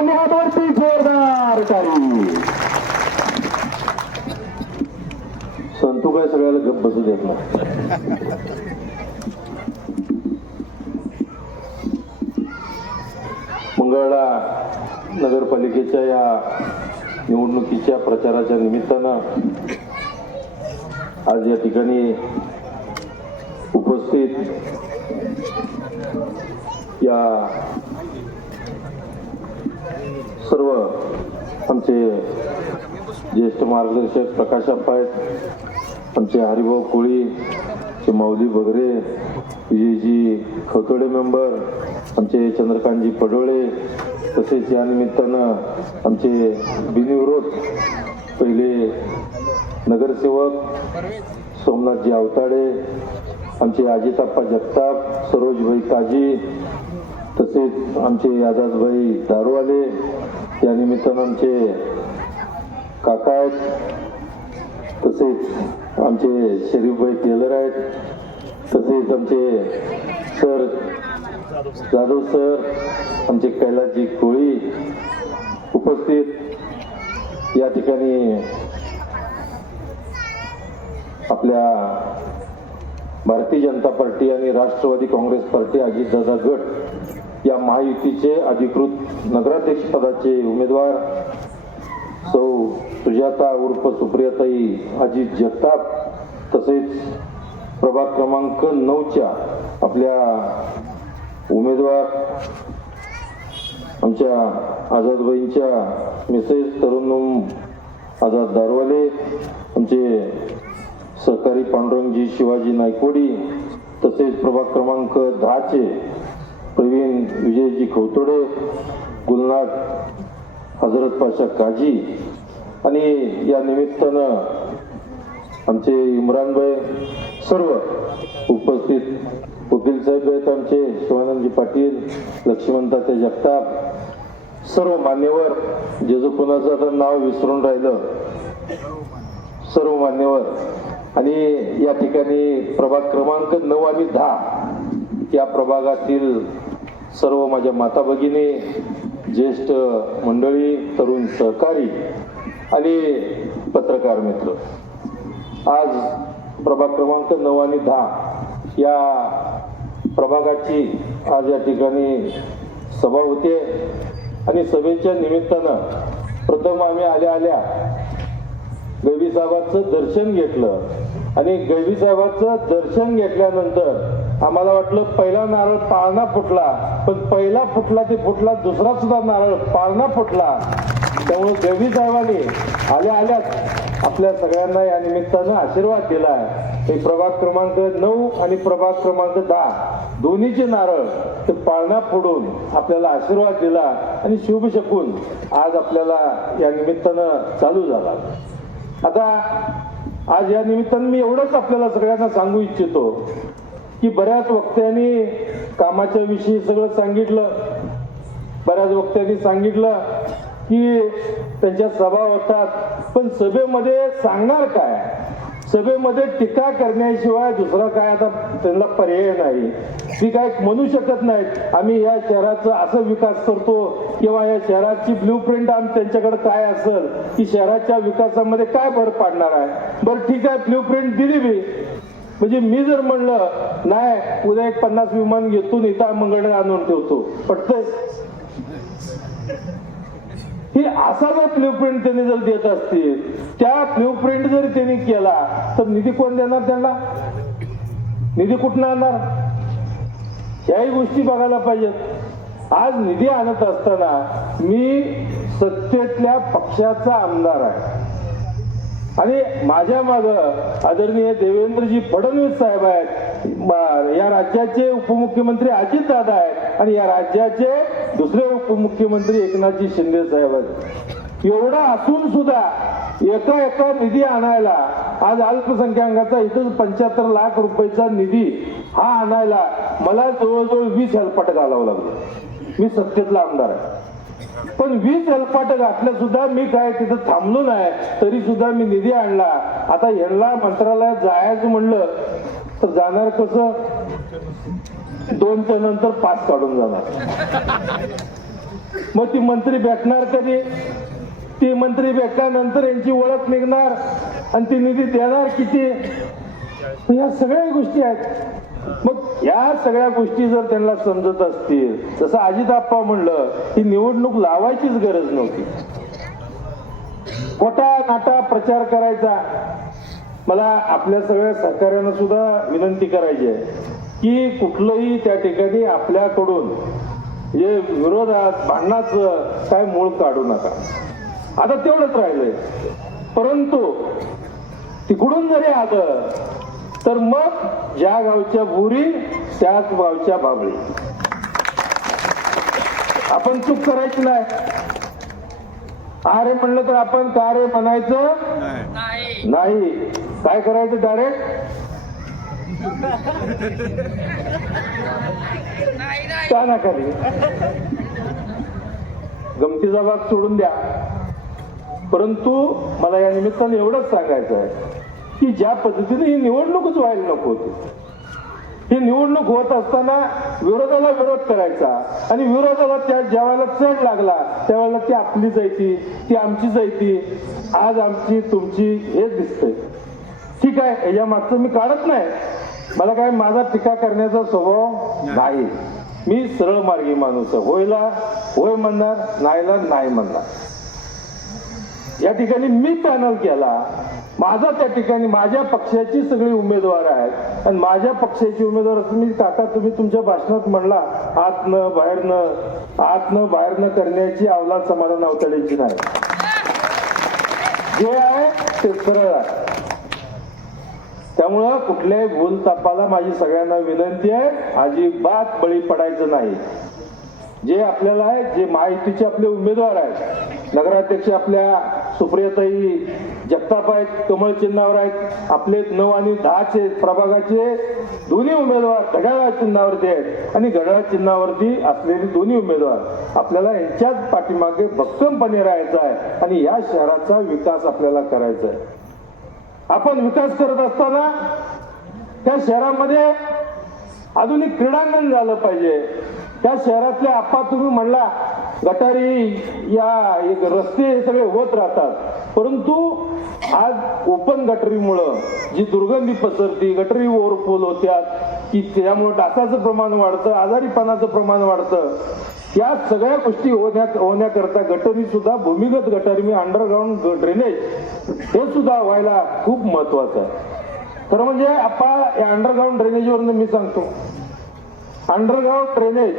दोन्ही हातावरती जोरदार ताली. संतू काय सगळ्याला गप्प बसू देत नाही. मंगळवेढा नगरपालिकेच्या या निवडणुकीच्या प्रचाराच्या निमित्तानं आज या ठिकाणी उपस्थित या सर्व आमचे ज्येष्ठ मार्गदर्शक प्रकाशप्पा आहेत, आमचे हरिभाऊ कोळी, आमचे माऊली बगरे, विजयजी खवतोडे मेंबर, आमचे चंद्रकांतजी पडोळे, तसेच या निमित्तानं आमचे बिनविरोध पहिले नगरसेवक सोमनाथजी आवताडे, आमचे अजिताप्पा जगताप, सरोजभाई काजी, तसेच आमचे आझादभाई दारूवाले, या निमित्तानं आमचे काका आहेत, तसेच आमचे शरीफभाई टेलर आहेत, तसेच आमचे सर जाधव सर, आमचे कैलासजी कोळी उपस्थित या ठिकाणी आपल्या भारतीय जनता पार्टी आणि राष्ट्रवादी काँग्रेस पार्टी अजितदादा गट या महायुतीचे अधिकृत नगराध्यक्ष पदाचे उमेदवार सौ सुजाता उर्फ सुप्रियाताई अजित जगताप, तसेच प्रभाग क्रमांक 9च्या आपल्या उमेदवार आमच्या आझादबाईंच्या मिसेस तरुण आझाद दारवाले, आमचे सहकारी पांडुरंगजी शिवाजी नायकवडी, तसेच प्रभाग क्रमांक 10चे प्रवीण विजयजी खवतोडे, गुलनाथ हजरत पाशा काजी, आणि या निमित्तानं आमचे इम्रानभाई, सर्व उपस्थित वकील साहेब आहेत आमचे शिवानंदजी पाटील, लक्ष्मणतात्या जगताप, सर्व मान्यवर, जे जो कोणाचं आता नाव विसरून राहिलं, सर्व मान्यवर, आणि या ठिकाणी प्रभाग क्रमांक 9 आणि 10 या प्रभागातील सर्व माझ्या माता भगिनी, ज्येष्ठ मंडळी, तरुण सहकारी आणि पत्रकार मित्र, आज प्रभाग क्रमांक 9 आणि 10 या प्रभागाची आज या ठिकाणी सभा होते. आणि सभेच्या निमित्तानं प्रथम आम्ही आल्या आल्या गैबी साहेबांचं दर्शन घेतलं, आणि गैबी साहेबांचं दर्शन घेतल्यानंतर आम्हाला वाटलं पहिला नारळ पाळणा फुटला, पण पहिला फुटला ते फुटला, दुसरा सुद्धा नारळ पाळणा फुटला. त्यामुळे गैबी साहेबांनी आल्या आल्याच आपल्या सगळ्यांना या निमित्तानं आशीर्वाद दिलाय. हे प्रभाग क्रमांक 9 आणि प्रभाग क्रमांक 10 दोन्हीचे नारळ ते पाळणा फोडून आपल्याला आशीर्वाद दिला, आणि शुभ शकून आज आपल्याला या निमित्तानं चालू झाला. आता आज या निमित्तानं मी एवढंच आपल्याला सगळ्यांना सांगू इच्छितो की बऱ्याच वक्त्यांनी कामाच्या विषयी सगळं सांगितलं, बऱ्याच वक्त्यांनी सांगितलं की त्यांच्या सभा होतात, पण सभेमध्ये सांगणार काय, सभेमध्ये टीका करण्याशिवाय दुसरा काय आता त्यांना पर्याय नाही. ती काय म्हणू शकत नाहीत आम्ही या शहराचा असं विकास करतो, किंवा या शहराची ब्ल्यूप्रिंट त्यांच्याकडे काय असेल की शहराच्या विकासामध्ये काय भर पाडणार आहे. बरं ठीक आहे, ब्ल्यूप्रिंट दिली मी, म्हणजे मी जर म्हणलं नाही उद्या एक 50 विमान घेतो इथं मंगळवेढा आणून ठेवतो, पटतंय? ही असा जर ब्ल्यूप्रिंट त्यांनी जर देत असतील, त्या ब्ल्यूप्रिंट जर त्यांनी केला तर निधी कोण देणार त्यांना? निधी कुठून आणणार? याही गोष्टी बघायला पाहिजेत. आज निधी आणत असताना मी सत्तेतल्या पक्षाचा आमदार आहे, आणि माझ्या माग आदरणीय देवेंद्रजी फडणवीस साहेब आहेत, या राज्याचे उपमुख्यमंत्री अजितदादा आहेत, आणि या राज्याचे दुसरे उपमुख्यमंत्री एकनाथजी शिंदे साहेब आहेत. एवढा असून सुद्धा एका निधी आणायला आज अल्पसंख्याकांचा इथं 75 लाख रुपयाचा निधी हा आणायला मला जवळजवळ 20 हेलपाट घालावं लागलं. मी सत्तेतला आमदार आहे, पण 20 हेलपाट घातल्या सुद्धा मी काय तिथं थांबलो नाही, तरी सुद्धा मी निधी आणला. आता ह्यांना मंत्रालयात जायचं म्हणलं तर जाणार कसं? 2च्या नंतर 5 काढून जाणार. मग ती मंत्री भेटणार कधी? ती मंत्री भेटल्यानंतर यांची ओळख निघणार आणि ती निधी देणार किती? या सगळ्या गोष्टी आहेत. मग या सगळ्या गोष्टी जर त्यांना समजत असतील, जसं अजितआप्पा म्हणलं, ही निवडणूक लावायचीच गरज नव्हती. खोटा नाटा प्रचार करायचा. मला आपल्या सगळ्या सहकार्यांना सुद्धा विनंती करायची आहे की कुठलंही त्या ठिकाणी आपल्याकडून जे विरोधात भांडणाचं काय मूळ काढू नका. आता तेवढंच राहिलंय. परंतु तिकडून जरी आलं तर मग ज्या गावच्या बुरी त्याच गावच्या बाबळी. आपण चूक करायची नाही. अरे म्हणलं तर आपण का रे म्हणायचं नाही. काय करायचं? डायरेक्ट कानाखाली. गमतीचा भाग सोडून द्या. परंतु मला या निमित्ताने एवढंच सांगायचं आहे की ज्या पद्धतीने ही निवडणूकच व्हायला नको होती. ही निवडणूक होत असताना विरोधाला विरोध करायचा आणि विरोधाला त्या ज्या वेळेला चढ लागला त्यावेळेला ती आपलीच आहे, ती आमचीच आहे. ती आज आमची तुमची हेच दिसतंय. ठीक आहे, याच्या मागचं मी काढत नाही. मला काय माझा टीका करण्याचा स्वभाव नाही. मी सरळ मार्गी माणूस आहे. होयला होय म्हणणार, नाहीला नाही म्हणणार. या ठिकाणी मी पॅनल केला. माझा त्या ठिकाणी माझ्या पक्षाची सगळी उमेदवार आहेत आणि माझ्या पक्षाची उमेदवार असं मी काका तुम्ही तुमच्या भाषणात म्हणला आतनं बाहेरनं करण्याची अवलाद समाधान अवतड्याची नाही. जे आहे ते सरळ आहे. त्यामुळं कुठल्याही भूलतापाला माझी सगळ्यांना विनंती आहे, अजिबात बळी पडायचं नाही. जे आपल्याला आहे, जे महायुतीचे आपले उमेदवार आहेत, नगराध्यक्ष आपल्या सुप्रियाताई जगताप आहेत, कमळ चिन्हावर आहेत. आपले 9 आणि 10 प्रभागाचे दोन्ही उमेदवार घड्याळ चिन्हावरती आहेत आणि घड्याळ चिन्हावरती असलेले दोन्ही उमेदवार आपल्याला यांच्याच पाठीमागे भक्कमपणे राहायचं आहे आणि या शहराचा विकास आपल्याला करायचा आहे. आपण विकास करत असताना त्या शहरामध्ये आधुनिक क्रीडांगण झालं पाहिजे. त्या शहरातल्या आप्पा तुम्ही म्हणला गटारी या एक रस्ते हे सगळे होत राहतात, परंतु आज ओपन गटरीमुळं जी दुर्गंधी पसरती, गटरी ओव्हरफ्लो होत्यात की त्यामुळे डासाचं प्रमाण वाढतं, आजारीपणाचं प्रमाण वाढतं. या सगळ्या गोष्टी होण्याकरता गटरी सुद्धा भूमिगत गटारी मी अंडरग्राऊंड ड्रेनेज हे सुद्धा व्हायला खूप महत्वाचं आहे. खरं म्हणजे आपण या अंडरग्राऊंड ड्रेनेजवरून मी सांगतो, अंडरग्राऊंड ड्रेनेज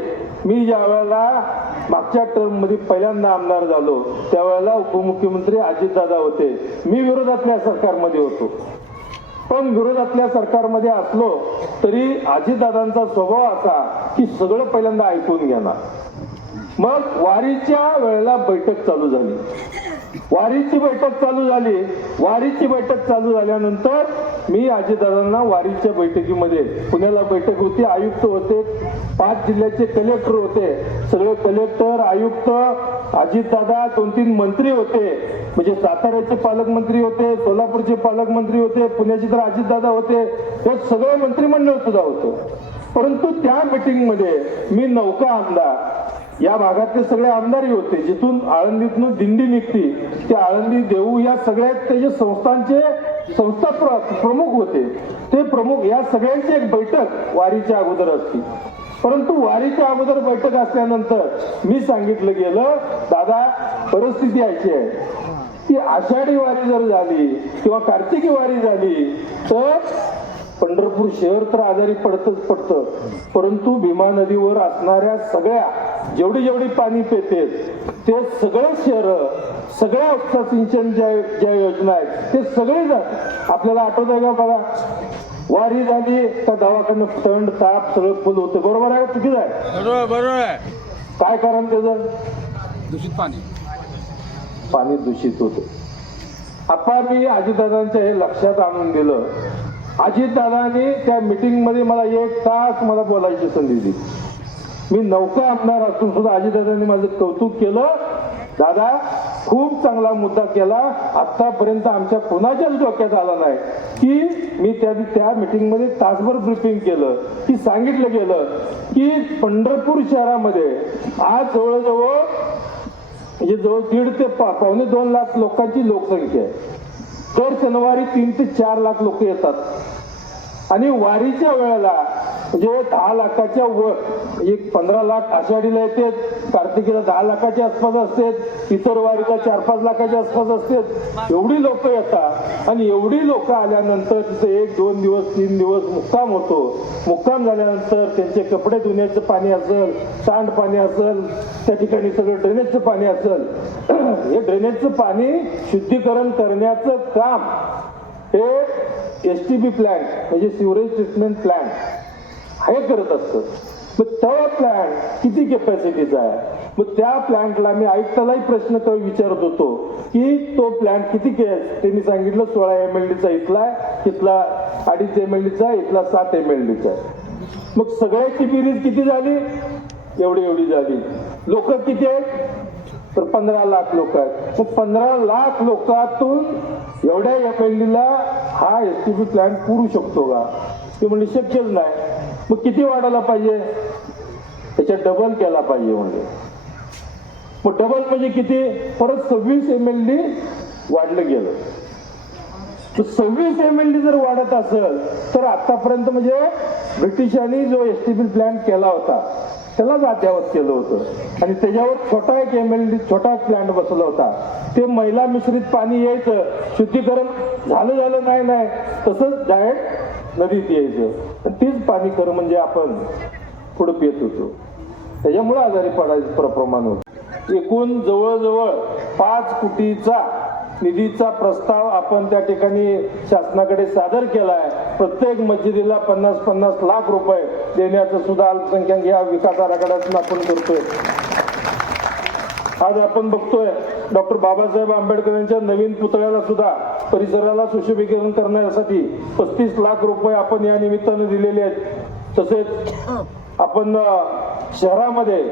मी ज्या वेळेला मागच्या टर्म मध्ये पहिल्यांदा आमदार झालो त्यावेळेला उपमुख्यमंत्री अजितदादा होते. मी विरोधातल्या सरकारमध्ये होतो, पण विरोधातल्या सरकारमध्ये असलो तरी अजितदादांचा स्वभाव असा की सगळं पहिल्यांदा ऐकून घेणार. मग वारीच्या वेळेला बैठक चालू झाली. वारीची बैठक चालू झाल्यानंतर मी अजितदादांना वारीच्या बैठकीमध्ये, पुण्याला बैठक होती, आयुक्त होते, 5 जिल्ह्याचे कलेक्टर होते, सगळे कलेक्टर आयुक्त, अजितदादा, 2-3 मंत्री होते, म्हणजे साताऱ्याचे पालकमंत्री होते, सोलापूरचे पालकमंत्री होते, पुण्याचे तर अजितदादा होते, हे सगळे मंत्रिमंडळ सुद्धा होतं. परंतु त्या मीटिंगमध्ये मी नौका आमदार, या भागातले सगळे आमदारही होते, जिथून आळंदीतून दिंडी निघती ते आळंदी देऊ या सगळ्यात त्याचे संस्था प्रमुख होते. ते प्रमुख या सगळ्यांची एक बैठक वारीच्या अगोदर असती. परंतु वारीच्या अगोदर बैठक असल्यानंतर मी सांगितलं गेलं, दादा परिस्थिती अशी आहे की आषाढी वारी जर झाली किंवा कार्तिकी वारी झाली तर पंढरपूर शहर तर आजारी पडतं, परंतु भीमा नदीवर असणाऱ्या सगळ्या जेवढी पाणी पेते ते सगळे शहर, सगळ्या उपसा सिंचन ज्या योजना आहेत ते सगळे आपल्याला आठवत आहे का? बघा, वारी झाली का दवाखान्यात थंड ताप सगळं फुल होते. बरोबर आहे? चुकीच आहे? बरोबर आहे. काय कारण त्याचं? दूषित पाणी दूषित होते. आपण मी अजितदादांच्या हे लक्षात आणून दिलं. अजितदादांनी त्या मीटिंग मध्ये मला 1 तास मला बोलायची संधी दिली. मी नौका आमदार असून सुद्धा अजितदादांनी माझं कौतुक केलं. दादा खूप चांगला मुद्दा केला, आतापर्यंत आमच्या कोणाच्याच डोक्यात आला नाही की मी त्या मीटिंग मध्ये तासभर ब्रीफिंग केलं की सांगितलं गेलं की पंढरपूर शहरामध्ये आज जवळजवळ म्हणजे जवळ 1.5 ते पावणे 2 लाख लोकांची लोकसंख्या आहे. दर शनिवारी 3 ते 4 लाख लोक येतात आणि वारीच्या वेळेला म्हणजे 10 लाखाच्या वर, एक 15 लाख आषाढीला येते, कार्तिकीला 10 लाखाच्या आसपास असते, इतर वारीला 4-5 लाखाच्या आसपास असते. एवढी लोक येतात आणि एवढी लोक आल्यानंतर तिथे 1-2 दिवस 3 दिवस मुक्काम होतो. मुक्काम झाल्यानंतर त्यांचे कपडे धुण्याचं पाणी असेल, सांडपाणी असेल, त्या ठिकाणी सगळं ड्रेनेजचं पाणी असेल, हे ड्रेनेजचं पाणी शुद्धीकरण करण्याचं काम हे STP प्लॅन्ट म्हणजे सिवरेज ट्रीटमेंट प्लॅन्ट हे करत असतं. मग तो प्लॅन्ट किती कॅपॅसिटीचा आहे? मग त्या प्लॅन्टला मी आयुक्तालाही प्रश्न विचारत होतो की तो प्लॅन्ट किती त्यांनी सांगितलं 16 MLDचा इथला 2.5 MLDचा, इथला 7 MLDचा आहे. मग सगळ्याची बेरीज किती झाली? एवढी झाली. लोक किती आहेत? तर 15 लाख लोक आहेत. मग 15 लाख लोकांतून एवढ्या MLDला हा STP प्लॅन्ट पुरू शकतो का? ते म्हणजे शक्यच नाही. मग किती वाढायला पाहिजे? त्याच्या डबल केला पाहिजे. म्हणजे मग डबल म्हणजे किती? परत 26 MLD वाढलं गेलं. 26 MLD जर वाढत असेल तर आतापर्यंत म्हणजे ब्रिटिशांनी जो STP प्लॅन्ट केला होता त्यालाच अद्यावत केलं होतं आणि त्याच्यावर छोटा एक MLD छोटा प्लॅन्ट बसवला होता. ते मैला मिश्रित पाणी यायचं, शुद्धीकरण झालं नाही तसंच डायरेक्ट नदीत यायचं. तीच पाणी खरं म्हणजे आपण पुढे पित होतो. त्याच्यामुळे आजारी पडायचं प्रमाण होतं. एकूण जवळजवळ 5 कोटीचा निधीचा प्रस्ताव आपण त्या ठिकाणी शासनाकडे सादर केलाय. प्रत्येक मस्जिदीला 50-50 लाख रुपये देण्याचं सुद्धा अल्पसंख्याक या विकास आराखड्यातून आपण करतोय. आज आपण बघतोय डॉक्टर बाबासाहेब आंबेडकर यांच्या नवीन पुतळ्याला सुद्धा परिसराला सुशोभीकरण करण्यासाठी 35 लाख रुपये आपण या निमित्तानं दिलेले आहेत. तसेच आपण शहरामध्ये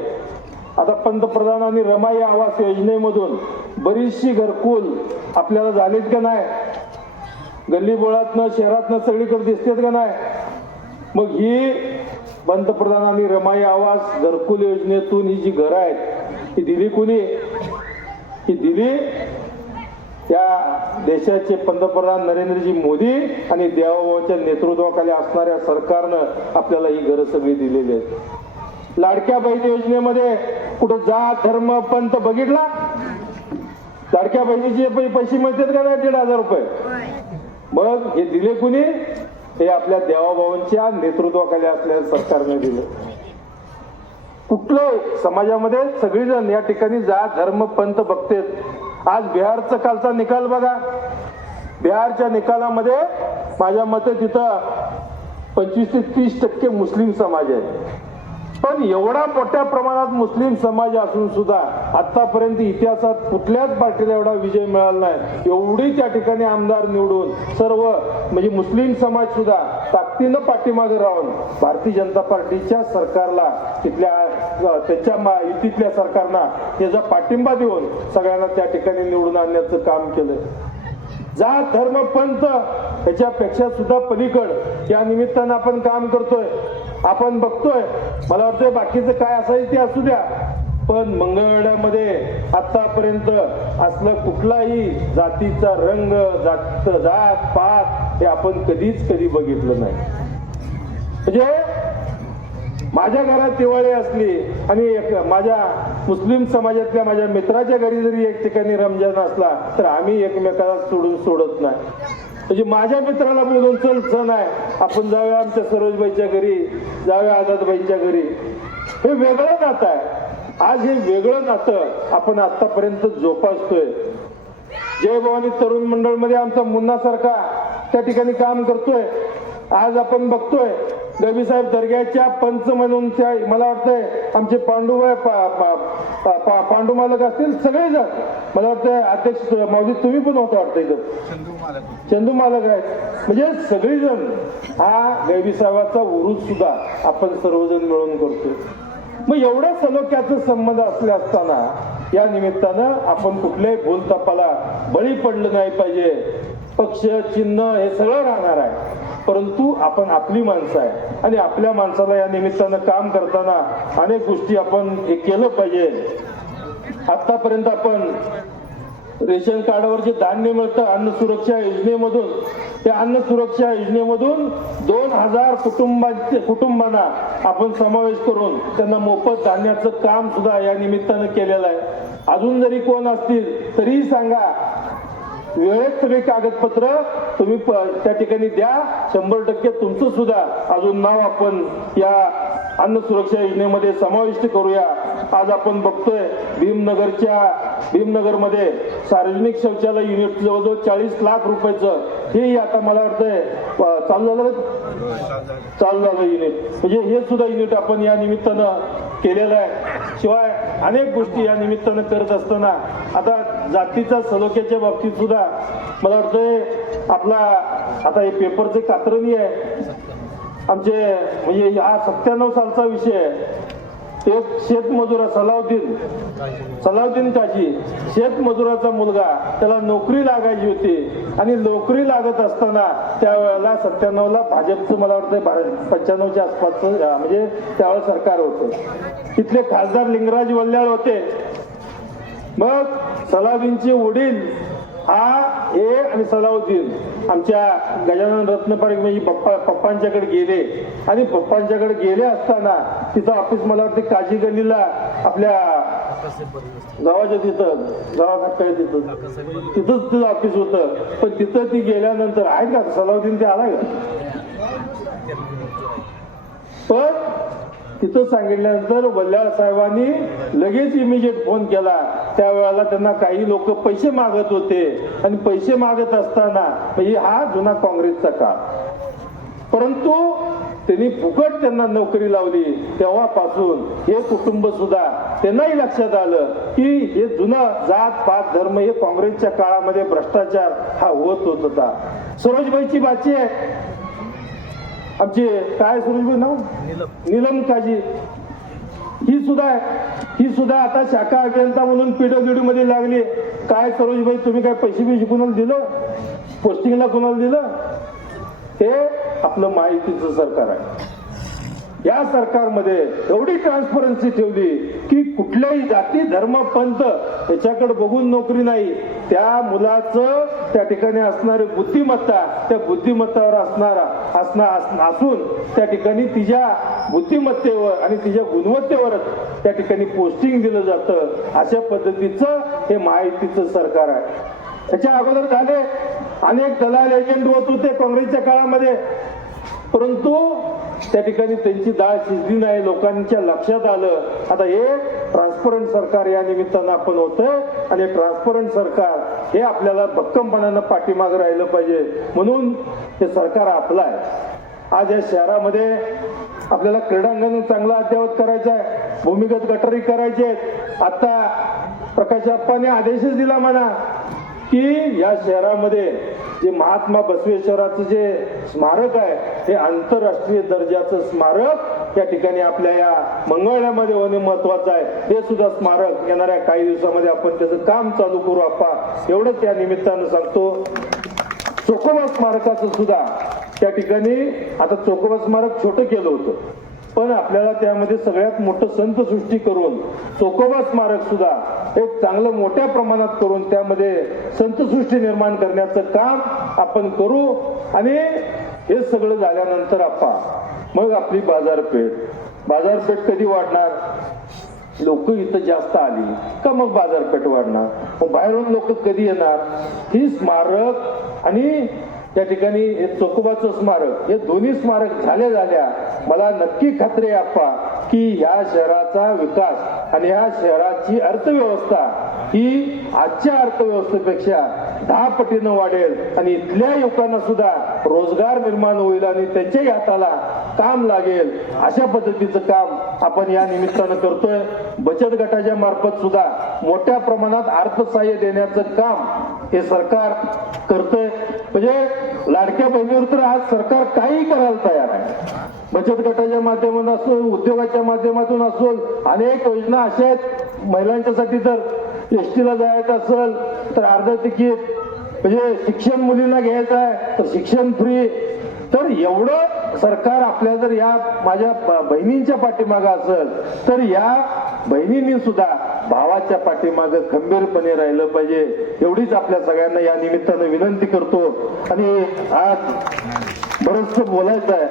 आता पंतप्रधान आणि रमाई आवास योजनेमधून बरीचशी घरकुल आपल्याला झालीत का नाही? गल्ली बोळातनं शहरातनं सगळीकडे दिसतेत का नाही? मग ही पंतप्रधान आणि रमाई आवास घरकुल योजनेतून ही जी घरं आहेत ही दिली कुणी? ही दिली त्या देशाचे पंतप्रधान नरेंद्रजी मोदी आणि देवाभाऊच्या नेतृत्वाखाली असणाऱ्या सरकारनं आपल्याला ही घरं सगळी दिलेली आहेत. लाडक्या बहीण योजनेमध्ये कुठं जात धर्म पंथ बघितला? लाडक्या बहिणीचे पैसे मिळतात का नाही? 1,500 रुपये. मग हे दिले कुणी? हे आपल्या देवाभाऊंच्या नेतृत्वाखाली असलेल्या सरकारने दिले. कुठलं समाजामध्ये सगळीजण या ठिकाणी जात धर्म पंथ बघतेत. आज बिहारचा कालचा निकाल बघा. बिहारच्या निकालामध्ये माझ्या मते तिथं 25 ते 30% मुस्लिम समाज आहे. पण एवढा मोठ्या प्रमाणात मुस्लिम समाज असून सुद्धा आतापर्यंत इतिहासात कुठल्याच पार्टीला एवढा विजय मिळाला नाही. एवढी त्या ठिकाणी आमदार निवडून सर्व म्हणजे मुस्लिम समाज सुद्धा ताकदीनं पाठीमागे राहून भारतीय जनता पार्टीच्या सरकारला त्याच्या युतीतल्या सरकारला त्याचा पाठिंबा देऊन सगळ्यांना त्या ठिकाणी निवडून आणण्याचं काम केलं. जात धर्म पंथ ह्याच्यापेक्षा सुद्धा पलीकड या निमित्तानं आपण काम करतोय. आपण बघतोय. मला वाटतंय बाकीचं काय असायचं ते असू द्या, पण मंगळवेढ्यामध्ये आतापर्यंत असलं कुठलाही जातीचा रंग जात पात हे आपण कधी बघितलं नाही. म्हणजे माझ्या घरात दिवाळी असली आणि माझ्या मुस्लिम समाजातल्या माझ्या मित्राच्या घरी जरी एक ठिकाणी रमजान असला तर आम्ही एकमेकाला सोडत नाही. म्हणजे माझ्या मित्राला बोलून चल सण आहे आपण जाऊया आमच्या सरोजबाईच्या घरी, जाऊया आझादबाईंच्या घरी. हे वेगळं नातं आहे. आज हे वेगळं नातं आपण आतापर्यंत जोपासतोय. जय भवानी तरुण मंडळ मध्ये आमचा मुन्नासारखा त्या ठिकाणी काम करतोय. आज आपण बघतोय गवीसाहेब दर्ग्याच्या पंच म्हणून मला वाटतंय आमचे पांडू मालक असतील सगळेजण. मला वाटतं अध्यक्ष माऊली तुम्ही पण होता वाटतं इथं चंदू मालक आहेत. म्हणजे सगळेजण हा गवीसाहेबाचा उरूस सुद्धा आपण सर्वजण मिळून करतोय. मग एवढ्या सलोख्याचा संबंध असले असताना या निमित्तानं आपण कुठल्याही भूलथापाला बळी पडलं नाही पाहिजे. पक्ष चिन्ह हे सगळं राहणार आहे, परंतु आपण आपली माणसं आहे आणि आपल्या माणसाला या निमित्तानं काम करताना अनेक गोष्टी आपण हे केलं पाहिजे. आतापर्यंत आपण रेशन कार्डावर जे धान्य मिळतं अन्न सुरक्षा योजनेमधून, त्या अन्न सुरक्षा योजनेमधून 2000 कुटुंबांना आपण समावेश करून त्यांना मोफत धान्याचं काम सुद्धा या निमित्तानं केलेलं आहे. अजून जरी कोण असतील तरीही सांगा, वेळेत सगळे कागदपत्र तुम्ही त्या ठिकाणी द्या. 100% तुमचं सुद्धा अजून नाव आपण या अन्न सुरक्षा योजनेमध्ये समाविष्ट करूया. आज आपण बघतोय भीमनगरमध्ये सार्वजनिक शौचालय युनिट जवळजवळ 40 लाख रुपयाचं, हे आता मला वाटतंय चालू झालं युनिट, म्हणजे हे सुद्धा युनिट आपण या निमित्तानं केलेलं आहे. शिवाय अनेक गोष्टी या निमित्तानं करत असताना आता जातीच्या सलोख्याच्या बाबतीत सुद्धा मला वाटतंय आपला आता हे पेपरचे कात्रणी आहे आमचे, म्हणजे हा 97 सालचा विषय आहे. एक शेतमजुरा सलाउद्दीन काजी, शेतमजुराचा मुलगा, त्याला नोकरी लागायची होती आणि नोकरी लागत असताना त्यावेळेला 97ला भाजपचं मला वाटतं 95च्या आसपासचं म्हणजे त्यावेळेस सरकार होतं. तिथले खासदार लिंगराज वल्ल्याळ होते. मग सलाउद्दीनचे वडील हे आणि सलाउद्दीन आमच्या गजानन रत्नपारख म्हणजे पप्पांच्याकडे गेले आणि पप्पांच्याकडे गेले असताना तिथं ऑफिस मला वाटतं काजी गल्लीला आपल्या गावाच्या गावाकडे तिथंच तिथं ऑफिस होतं. पण तिथं ती गेल्यानंतर आहे का सलाउद्दीन ते आलाय का, पण तिथं सांगितल्यानंतर वल्ल्याळ साहेबांनी लगेच इमिजिएट फोन केला. त्यावेळेला त्यांना काही लोक पैसे मागत होते आणि पैसे मागत असताना म्हणजे हा जुना काँग्रेसचा काळ, परंतु त्यांनी फुकट त्यांना नोकरी लावली. तेव्हापासून हे कुटुंब सुद्धा त्यांनाही लक्षात आलं की हे जुनं जात पात धर्म हे काँग्रेसच्या काळामध्ये भ्रष्टाचार हा होत होता. सरोजबाईची बाची आहे आमचे, काय सुरेशभाई नाव, नीलम काजी, ही सुद्धा आता शाखा अभियंता म्हणून PWD मध्ये लागली. काय सरोजबाई तुम्ही काय पैसे कुणाला दिलं, पोस्टिंगला कुणाला दिलं? हे आपलं माहितीचं सरकार आहे. या सरकारमध्ये एवढी ट्रान्सपरन्सी ठेवली की कुठल्याही जाती धर्म पंथ याच्याकडे बघून नोकरी नाही. त्या मुलाचं त्या ठिकाणी असणारी बुद्धिमत्ता, त्या बुद्धिमत्तावर असून त्या ठिकाणी तिच्या बुद्धिमत्तेवर आणि तिच्या गुणवत्तेवरच त्या ठिकाणी पोस्टिंग दिलं जातं. अशा पद्धतीचं हे महायुतीचं सरकार आहे. त्याच्या अगोदर झाले अनेक दलाल एजंट होत होते काँग्रेसच्या काळामध्ये, परंतु त्या ठिकाणी त्यांची डाळ शिजली नाही. लोकांच्या लक्षात आलं आता हे ट्रान्सपरंट सरकार या निमित्तानं आपण होतंय आणि ट्रान्सपरंट सरकार हे आपल्याला भक्कमपणानं पाठीमागं राहिलं पाहिजे, म्हणून हे सरकार आपलं आहे. आज या शहरामध्ये आपल्याला क्रीडांगण चांगलं अद्ययावत करायचं आहे, भूमिगत गटारी करायचे आहेत. आता प्रकाश अप्पाने आदेशच दिला म्हणा की या शहरामध्ये जे महात्मा बसवेश्वराचं जे स्मारक आहे हे आंतरराष्ट्रीय दर्जाचं स्मारक या ठिकाणी आपल्या या मंगळ्यामध्ये होणे महत्वाचं आहे. हे सुद्धा स्मारक येणाऱ्या काही दिवसामध्ये आपण त्याचं काम चालू करू आप्पा, एवढंच या निमित्तानं सांगतो. चोखोबा स्मारकाचं सुद्धा त्या ठिकाणी आता चोखोबा स्मारक छोटं केलं होतं, पण आपल्याला त्यामध्ये सगळ्यात मोठं संत सृष्टी करून चोखोबा स्मारक सुद्धा एक चांगलं मोठ्या प्रमाणात करून त्यामध्ये संत सृष्टी निर्माण करण्याचं काम आपण करू. आणि हे सगळं झाल्यानंतर मग आपली बाजारपेठ कधी वाढणार, लोक इथं जास्त आली का मग बाजारपेठ वाढणार, मग बाहेरून लोक कधी येणार. ही स्मारक आणि त्या ठिकाणी हे चोखोबाचं स्मारक हे दोन्ही स्मारक झाल्या मला नक्की खात्री आहे आप्पा की या शहराचा विकास आणि या शहराची अर्थव्यवस्था ही आजच्या अर्थव्यवस्थेपेक्षा 10 पटीनं वाढेल आणि इथल्या युवकांना सुद्धा रोजगार निर्माण होईल आणि त्यांच्याही हाताला काम लागेल. अशा पद्धतीचं काम आपण या निमित्तानं करतोय. बचत गटाच्या मार्फत सुद्धा मोठ्या प्रमाणात अर्थसहाय्य देण्याचं काम हे सरकार करतंय. म्हणजे लाडक्या बहिणीवर तर आज सरकार काही करायला तयार आहे. बचत गटाच्या माध्यमातून असो, उद्योगाच्या माध्यमातून असो, अनेक योजना अशा आहेत महिलांच्यासाठी. तर ST ला जायचं असेल तर अर्ध तिकीट, म्हणजे शिक्षण मुलींना घ्यायचं आहे तर शिक्षण फ्री. तर एवढं सरकार आपल्या जर या माझ्या बहिणींच्या पाठीमागं असेल तर या बहिणींनी सुद्धा भावाच्या पाठीमागं खंबीरपणे राहिलं पाहिजे, एवढीच आपल्या सगळ्यांना या निमित्तानं विनंती करतो. आणि आज बरंचसं बोलायचं आहे,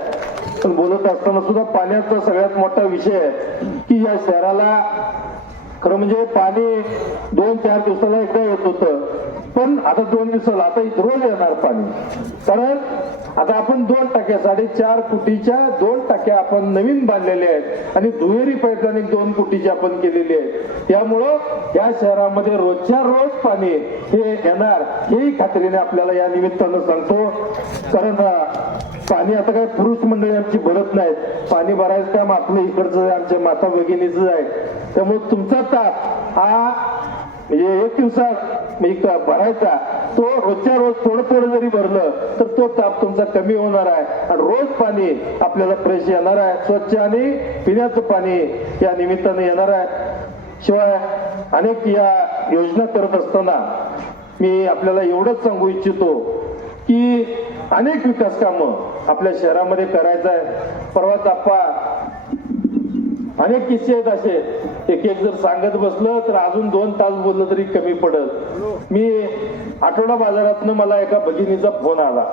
पण बोलत असताना सुद्धा पाण्याचा सगळ्यात मोठा विषय आहे की या शहराला खरं म्हणजे पाणी 2-4 दिवसाला एकदा येत होतं, पण आता 2 दिवसाला आता रोज येणार पाणी. कारण आता आपण 2 टाक्या 4.5 कोटीच्या 2 टाक्या आपण नवीन बांधलेल्या आहेत आणि दुहेरी पैठणी 2 कोटीची आपण केलेली आहे. त्यामुळं या शहरामध्ये रोजच्या रोज पाणी हे येणार, हेही खात्रीने आपल्याला या निमित्तानं सांगतो. कारण पाणी आता काही पुरुष मंडळी आमची भरत नाहीत, पाणी भरायचं काम आपलं इकडचं आहे, आमच्या माता भगिनीचं आहे. त्यामुळे तुमचा ताप हा म्हणजे 1 दिवसात भरायचा, तो रोजच्या रोज थोडं जरी भरलं तर तो ताप तुमचा कमी होणार आहे आणि रोज पाणी आपल्याला फ्रेश येणार आहे, स्वच्छ आणि पिण्याचं पाणी या निमित्तानं येणार आहे. शिवाय अनेक या योजना करत असताना मी आपल्याला एवढंच सांगू इच्छितो की अनेक विकास कामं आपल्या शहरामध्ये करायचं आहे. परवाच आप्पा अनेक किस्से आहेत असे, एक जर सांगत बसलं तर अजून 2 तास बोललं तरी कमी पडत. मी आठवडा बाजारातनं मला एका भगिनीचा फोन आला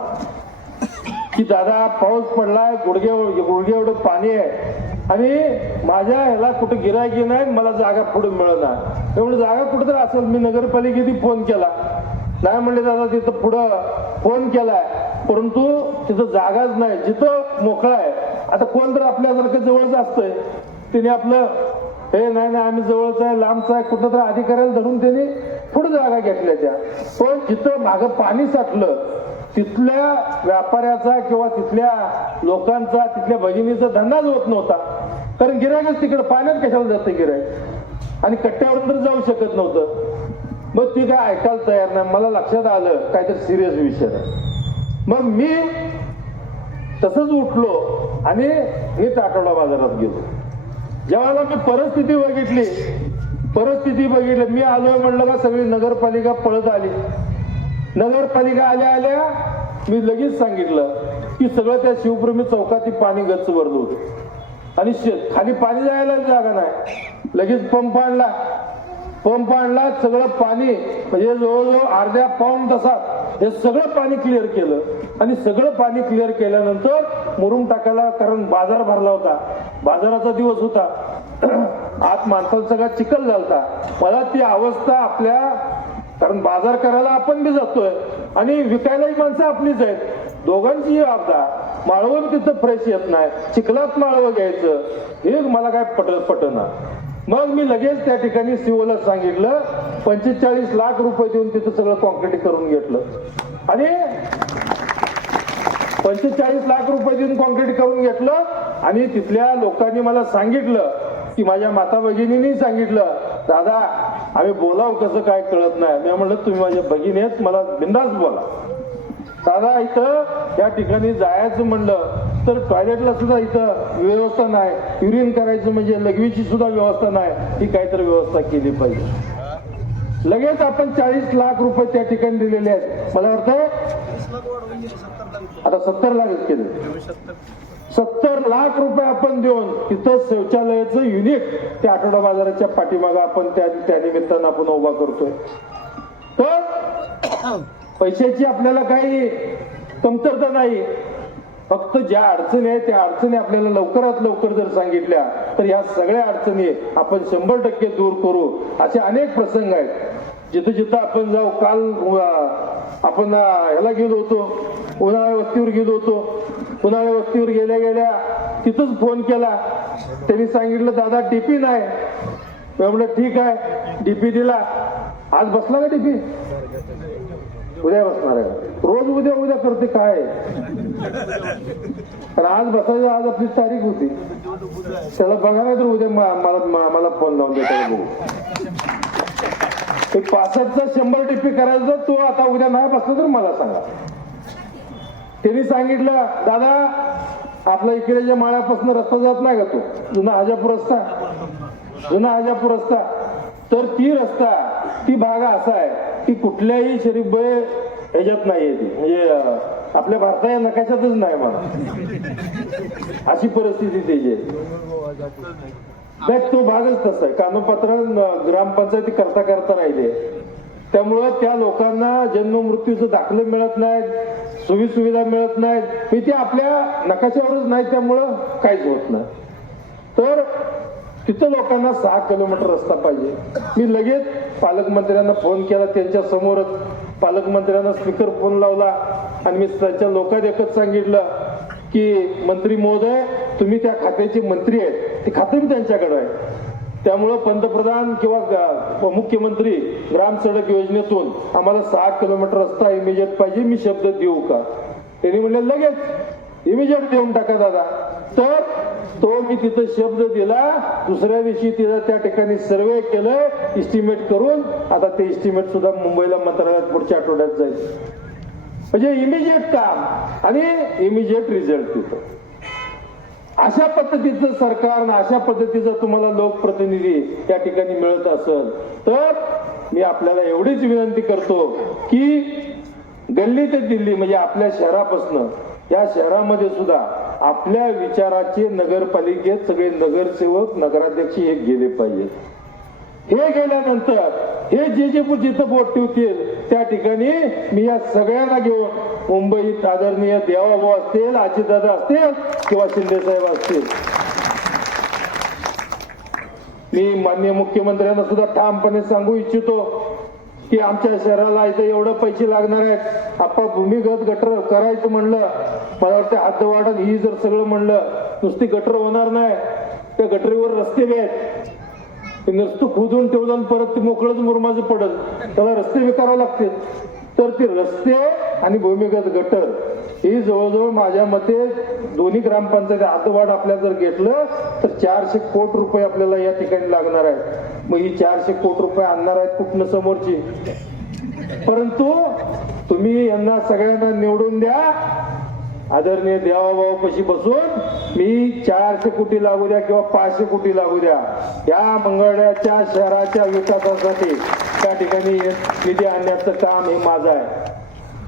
की दादा पाऊस पडलाय, गुडघे एवढं पाणी आहे आणि माझ्या ह्याला कुठं गिरायकी नाही, मला जागा पुढे मिळणार. एवढं जागा कुठं तर असेल, मी नगरपालिकेने फोन केला, नाही म्हणले दादा तिथं पुढं फोन केलाय परंतु तिथं जागाच नाही, जिथं मोकळा आहे. आता कोण तर आपल्यासारखं जवळच असतंय, तिने आपलं हे नाही आम्ही जवळच आहे लांबच आहे कुठं तर अधिकाऱ्याला धरून त्यांनी पुढे जागा घेतल्या त्या. पण जिथं मागं पाणी साठलं तिथल्या व्यापाऱ्याचा किंवा तिथल्या लोकांचा तिथल्या भगिनीचा धंदाच होत नव्हता, कारण गिरायकच तिकडे पाण्यात कशाला जातं गिरायक, आणि कट्ट्यावर तर जाऊ शकत नव्हतं. मग ती काय ऐकायला तयार नाही. मला लक्षात आलं काहीतरी सिरियस विषय आहे. मग मी तसंच उठलो आणि नीट आठवडा बाजारात गेलो. जेव्हा मी परिस्थिती बघितली, मी आलोय म्हणलं का सगळी नगरपालिका पळत आली. नगरपालिका आल्या मी लगेच सांगितलं की सगळं त्या शिवप्रेमी चौकाती पाणी गच्च भरलं होतं आणि खाली पाणी जायला जागा नाही. लगेच पंप आणला, सगळं पाणी म्हणजे जवळजवळ अर्ध्या पाऊण तासात हे सगळं पाणी क्लिअर केलं. आणि सगळं पाणी क्लिअर केल्यानंतर मुरुम टाकायला, कारण बाजार भरला होता, बाजाराचा दिवस होता, आत माणसाला सगळा चिखल झालता. मला ती अवस्था आपल्या, कारण बाजार करायला आपण बी जातोय आणि विकायलाही माणसं आपलीच आहेत, दोघांचीही आपदा. माळवण तिथं फ्रेश येत नाही, चिखलात माळवं घ्यायचं हे मला काय पटना. मग मी लगेच त्या ठिकाणी सीओला सांगितलं, 45 लाख रुपये देऊन तिथं सगळं कॉन्क्रीट करून घेतलं. आणि 45 लाख रुपये देऊन कॉन्क्रीट करून घेतलं. आणि तिथल्या लोकांनी मला सांगितलं की माझ्या माता भगिनींनी सांगितलं, दादा आम्ही बोलाव कसं काय कळत नाही. मी म्हणलं तुम्ही माझ्या भगिनी आहेत, मला बिंदास बोला. दादा इथं या ठिकाणी जायचं म्हणलं तर टॉयलेटला सुद्धा इथं व्यवस्था नाही, युरिन करायचं म्हणजे लघवीची सुद्धा व्यवस्था नाही, ही काहीतरी व्यवस्था केली पाहिजे. लगेच आपण 40 लाख रुपये त्या ठिकाणी दिलेले आहेत. मला वाटतं आता 70 लाखच केले. 70 लाख रुपये आपण देऊन तिथं शौचालयाचं युनिट त्या आठवडा बाजाराच्या पाठीमागं आपण त्या निमित्तानं आपण उभा करतोय. तर पैशाची आपल्याला काही कमतरता नाही, फक्त ज्या अडचणी आहेत त्या अडचणी आपल्याला लवकरात लवकर जर सांगितल्या तर या सगळ्या अडचणी आपण 100% दूर करू. असे अनेक प्रसंग आहेत जिथं जिथं आपण जाऊ. काल आपण ह्याला गेलो होतो, उन्हाळ्या वस्तीवर गेलो होतो. उन्हाळ्या वस्तीवर गेल्या तिथंच फोन केला, त्यांनी सांगितलं दादा डीपी नाही. मी म्हटलं ठीक आहे, डीपी दिला. आज बसला का डीपी? उद्या बसणार आहे. रोज उद्या करते काय, पण आज बसायचं, आज आपली तारीख होती. त्याला बघा नाही तर उद्या मला फोन लावून देता बघू. 65चा 100 डीपी करायचं, तो आता उद्या नाही बसला तर मला सांगा. त्यांनी सांगितलं दादा आपल्या इकडेच्या माळ्यापासून रस्ता जात नाही का, तो जुना हाजापूर रस्ता, तर ती भाग असा आहे की कुठल्याही शरीफ ह्याच्यात नाहीये, ती म्हणजे आपल्या भारताच्या नकाशातच नाही मला, अशी परिस्थिती त्याची. नाही, तो भागच तसा आहे. कानोपात्र ग्रामपंचायती करता करता राहिले, त्यामुळं त्या लोकांना जन्म मृत्यूचं दाखले मिळत नाहीत, सुविधा मिळत नाहीत, ते आपल्या नकाशावरच नाही, त्यामुळं काहीच होत नाही. तर तिथं लोकांना 6 किलोमीटर रस्ता पाहिजे. मी लगेच पालकमंत्र्यांना फोन केला, त्यांच्या समोरच पालकमंत्र्यांना स्पीकर फोन लावला आणि मी त्यांच्या लोकांना एकच सांगितलं की मंत्री महोदय, तुम्ही त्या खात्याचे मंत्री आहेत, ते खातं मी त्यांच्याकडे आहे, त्यामुळं पंतप्रधान किंवा मुख्यमंत्री ग्राम सडक योजनेतून आम्हाला 6 किलोमीटर रस्ता इमिजिएट पाहिजे, मी शब्द देऊ का? त्यांनी म्हणले लगेच इमिजिएट देऊन टाका दादा. तर तो मी तिथं शब्द दिला. दुसऱ्या दिवशी तिथं त्या ठिकाणी सर्वे केलं इस्टिमेट करून. आता ते इस्टिमेट सुद्धा मुंबईला मंत्रालयात पुढच्या आठवड्यात जाईल. म्हणजे इमिजिएट काम आणि इमिजिएट रिझल्ट तिथं. अशा पद्धतीचं सरकार, अशा पद्धतीचा तुम्हाला लोकप्रतिनिधी या ठिकाणी मिळत असेल तर मी आपल्याला एवढीच विनंती करतो की गल्ली ते दिल्ली म्हणजे आपल्या शहरापासून या शहरामध्ये सुद्धा आपल्या विचाराचे नगरपालिकेत सगळे नगरसेवक नगराध्यक्ष हे गेले पाहिजे. हे गेल्यानंतर हे जे जिथं बोट ठेवतील त्या ठिकाणी मी या सगळ्यांना घेऊन मुंबईत आदरणीय देवाभाऊ असतील, अजितदादा असतील किंवा शिंदे साहेब असतील, मी माननीय मुख्यमंत्र्यांना सुद्धा ठामपणे सांगू इच्छितो की आमच्या शहराला इथं एवढं पैसे लागणार आहेत. आपण भूमिगत गटर करायचं म्हणलं, मला वाटतं हातवाढत ही जर सगळं म्हणलं नुसती गटर होणार नाही, त्या गटरीवर रस्ते बी आहेत, ते नुसतं खोदून ठेवून परत ते मोकळंच मुरमाचं पडत, त्याला रस्ते बी करावे लागतील. तर ते रस्ते आणि भूमिगत गटर ही जवळजवळ माझ्या मते दोन्ही ग्रामपंचायत हातवाढ आपल्या जर घेतलं तर 400 कोटी रुपये आपल्याला या ठिकाणी लागणार आहेत. मग ही 400 कोटी रुपये आणणार आहेत कुठनं समोरची? परंतु तुम्ही यांना सगळ्यांना निवडून द्या, आदरणीय देवाभाऊ पशी बसून मी 400 कोटी लागू द्या किंवा 500 कोटी लागू द्या, या मंगळवेढ्याच्या शहराच्या विकासासाठी त्या ठिकाणी निधी आणण्याचं काम हे माझं आहे.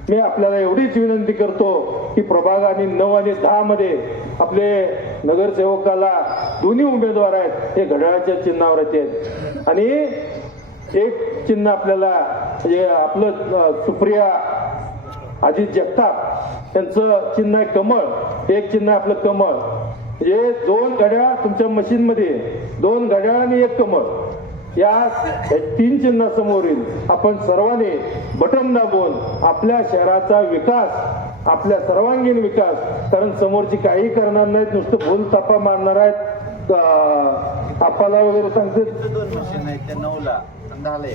मी आपल्याला एवढीच विनंती करतो की प्रभाग आणि 9 आणि 10 मध्ये आपले नगरसेवकाला दोन्ही उमेदवार आहेत हे घड्याळाच्या चिन्हावर आहेत आणि एक चिन्ह आपल्याला म्हणजे आपलं सुप्रिया अजित जगताप यांचं चिन्ह आहे कमळ, एक चिन्ह आपलं कमळ. म्हणजे 2 घड्याळ तुमच्या मशीन मध्ये, 2 घड्याळ आणि 1 कमळ, या 3 चिन्ह समोरील आपण सर्वांनी बटन दाबून आपल्या शहराचा विकास, आपल्या सर्वांगीण विकास, कारण समोरची काही करणार नाहीत, नुसतं भूल तापा मारणार आहेत, आपल्याला वगैरे सांगते 2 मशीन आहेत त्या 9ला 10ला